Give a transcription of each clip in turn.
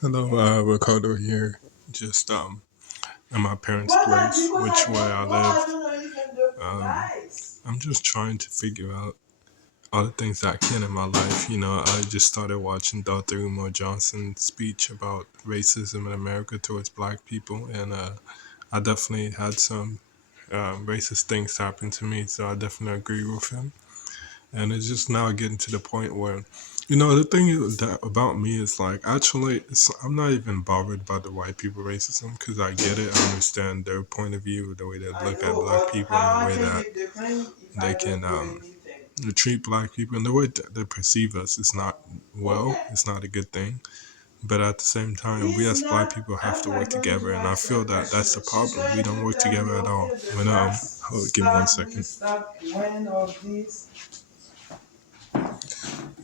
Hello, Ricardo here. Just in my parents' place, which way I live. I'm just trying to figure out all the things that I can in my life. I just started watching Dr. Umar Johnson's speech about racism in America towards Black people, and I definitely had some racist things happen to me, so I definitely agree with him. And it's just now getting to the point where, the thing about me is like, actually, I'm not even bothered by the white people racism because I get it. I understand their point of view, the way they look at Black people, and the way that they can treat Black people, and the way that they perceive us is not well. It's not a good thing. But at the same time, we as Black people have to work together, and I feel that that's the problem. We don't work together at all. Give me 1 second.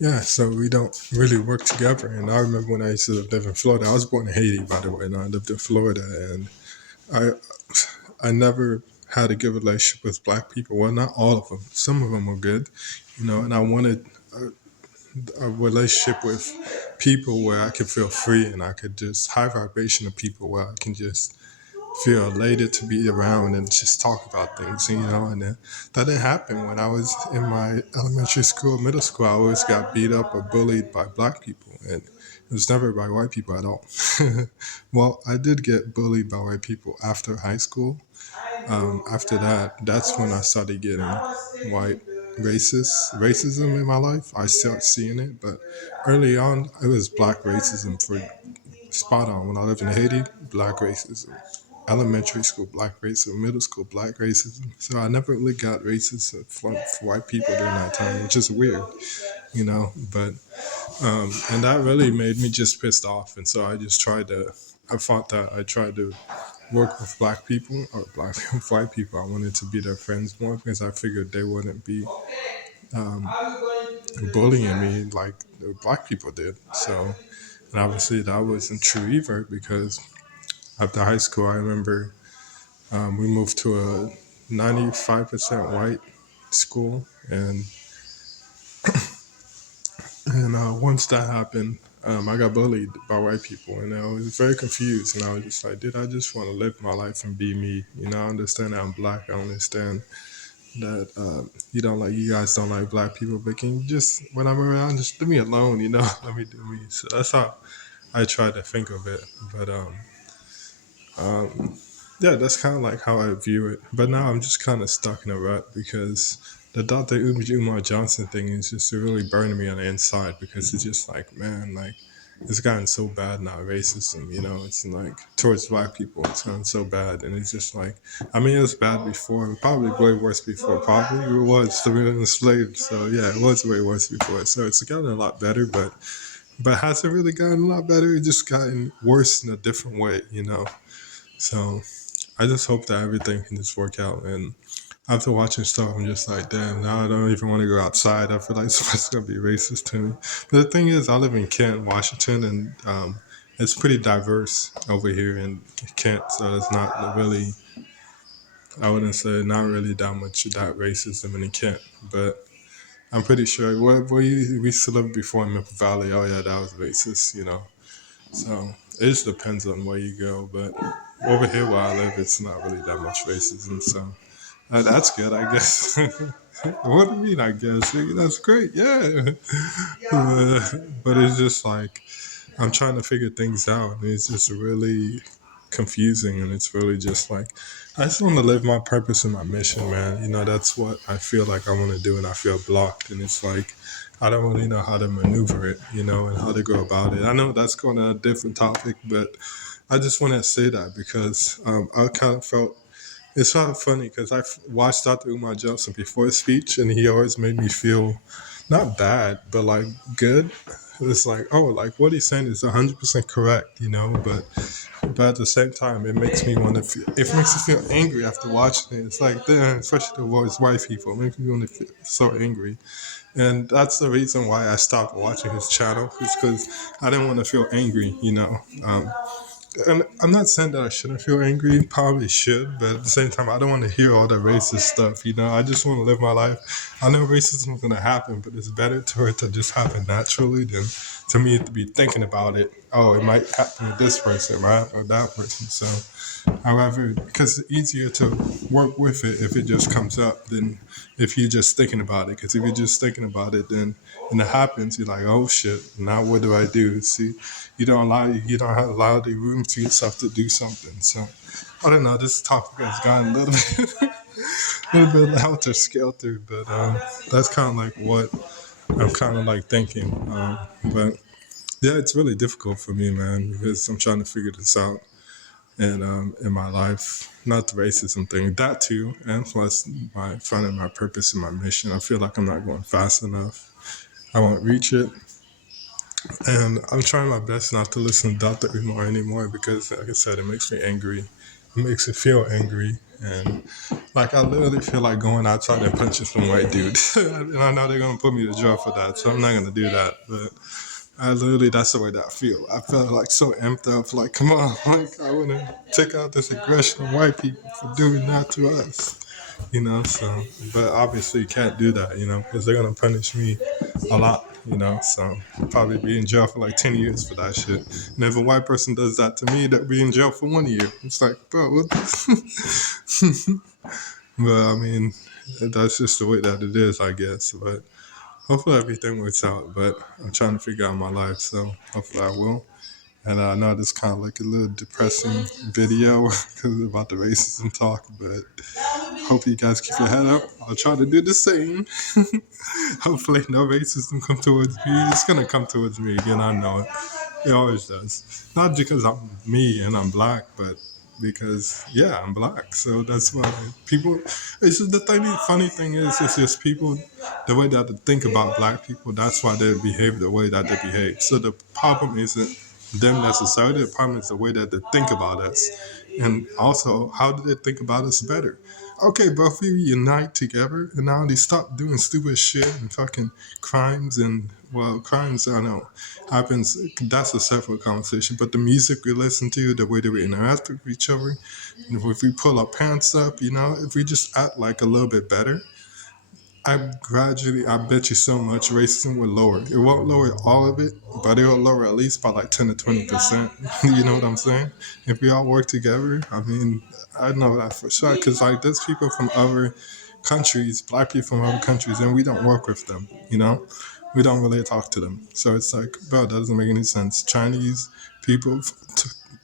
Yeah, so we don't really work together. And I remember when I used to live in Florida. I was born in Haiti, by the way, and I lived in Florida. And I, I never had a good relationship with Black people. Well, not all of them. Some of them were good, And I wanted a relationship with people where I could feel free and I could just high vibration of people where I can just feel elated to be around and just talk about things, and then that didn't happen when I was in my elementary school, middle school. I always got beat up or bullied by Black people, and it was never by white people at all. Well, I did get bullied by white people after high school. After that, that's when I started getting white racism in my life. I started seeing it, but early on, it was Black racism for spot on. When I lived in Haiti, Black racism. Elementary school, Black racism. Middle school, Black racism. So I never really got racist for white people during that time, which is weird, But and that really made me just pissed off, and so I just tried to. I thought that I tried to work with Black people or Black people, white people. I wanted to be their friends more because I figured they wouldn't be bullying me like the Black people did. So, and obviously that wasn't true either because after high school, I remember we moved to a 95% white school, and once that happened, I got bullied by white people, and I was very confused. And I was just like, "Did I just want to live my life and be me?" I understand that I'm Black. I understand that you guys don't like Black people, but can you just, when I'm around, just leave me alone, let me do me. So that's how I try to think of it. But yeah, that's kind of like how I view it. But now I'm just kind of stuck in a rut because the Dr. Umar Johnson thing is just really burning me on the inside because it's just like, man, like it's gotten so bad now, racism, it's like towards Black people, it's gotten so bad. And it's just like, I mean, it was bad before, probably way worse before, probably it was the real enslaved. So yeah, it was way worse before. So it's gotten a lot better, but has it really gotten a lot better? It just gotten worse in a different way, So I just hope that everything can just work out. And after watching stuff, I'm just like, damn, now I don't even want to go outside. I feel like someone's going to be racist to me. But the thing is, I live in Kent, Washington, and it's pretty diverse over here in Kent. So it's not really, I wouldn't say not really that much of that racism in Kent. But I'm pretty sure where we used to live before in Maple Valley, oh yeah, that was racist. So it just depends on where you go. But over here where I live, it's not really that much racism. So that's good, I guess. What do you mean, I guess? That's great, yeah. But it's just like, I'm trying to figure things out. And it's just really confusing. And it's really just like, I just want to live my purpose and my mission, man. That's what I feel like I want to do. And I feel blocked. And it's like, I don't really know how to maneuver it, and how to go about it. I know that's going to a different topic, but I just want to say that because I kind of felt it's kind of funny because I watched Dr. Umar Johnson before his speech, and he always made me feel not bad, but like good. It's like, oh, like what he's saying is 100% correct, but at the same time, it makes me want to feel. It makes me feel angry after watching it. It's like, damn, especially towards white people, it makes me want to feel so angry. And that's the reason why I stopped watching his channel, is because I didn't want to feel angry. And I'm not saying that I shouldn't feel angry. Probably should, but at the same time, I don't want to hear all the racist stuff. I just want to live my life. I know racism is going to happen, but it's better for it to just happen naturally than to me to be thinking about it oh, it might happen to this person, right, or that person. So, however, because it's easier to work with it if it just comes up than if you're just thinking about it. Because if you're just thinking about it, then and it happens, you're like, oh shit, now what do I do? See, you don't have allow the room for yourself to do something. So, I don't know. This topic has gone a little bit, a little bit helter skelter, but that's kind of like what I'm kind of like thinking. But yeah, it's really difficult for me, man, because I'm trying to figure this out and in my life. Not the racism thing, that too, and plus my finding my purpose and my mission. I feel like I'm not going fast enough. I won't reach it, and I'm trying my best not to listen to Dr. Umar anymore because, like I said, it makes me angry. It makes me feel angry, and like I literally feel like going outside and punching some white dude. And I know they're gonna put me to jail for that, so I'm not gonna do that. But I literally, that's the way that I feel. I felt like so amped up, like, come on, like, I want to take out this aggression on white people for doing that to us, so, but obviously you can't do that, because they're going to punish me a lot, so I'll probably be in jail for like 10 years for that shit. And if a white person does that to me, they'll be in jail for 1 year. It's like, bro, what? But I mean, that's just the way that it is, I guess. But hopefully everything works out, but I'm trying to figure out my life, so hopefully I will. And I know this kind of like a little depressing video because about the racism talk, but hope you guys keep your head up. I'll try to do the same. Hopefully no racism come towards me. It's gonna come towards me again, I know it. It always does. Not because I'm me and I'm black, but because yeah, I'm black. So that's why people. It's just the funny thing is, it's just people, the way that they think about black people. That's why they behave the way that they behave. So the problem isn't them necessarily. The problem is the way that they think about us, and also how do they think about us better? Okay, but if we unite together and now they stop doing stupid shit and fucking crimes and well, crimes I know happens. That's a separate conversation. But the music we listen to, the way that we interact with each other, and if we pull our pants up, if we just act like a little bit better, I bet you so much racism will lower. It won't lower all of it, but it will lower at least by like 10 to 20%. You know what I'm saying? If we all work together, I mean, I know that for sure. Because like there's people from other countries, black people from other countries, and we don't work with them, We don't really talk to them. So it's like, bro, that doesn't make any sense. Chinese people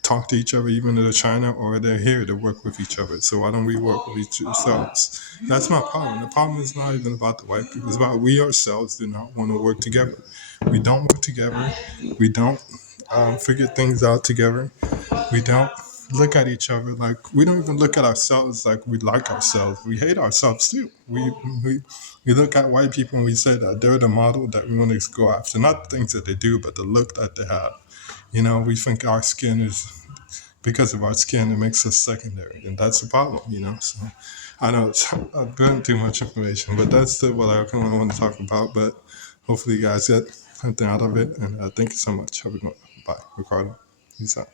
talk to each other, even though they're China or they're here to work with each other. So why don't we work with each ourselves? That's my problem. The problem is not even about the white people. It's about we ourselves do not want to work together. We don't work together. We don't figure things out together. We don't look at each other like we don't even look at ourselves like we like ourselves. We hate ourselves too. We look at white people and we say that they're the model that we want to go after. Not the things that they do, but the look that they have. We think our skin is because of our skin, it makes us secondary, and that's the problem. So I know I've given too much information, but that's what I kind of want to talk about. But hopefully, you guys get something out of it, and thank you so much. Have a good one. Bye, Ricardo. Peace out.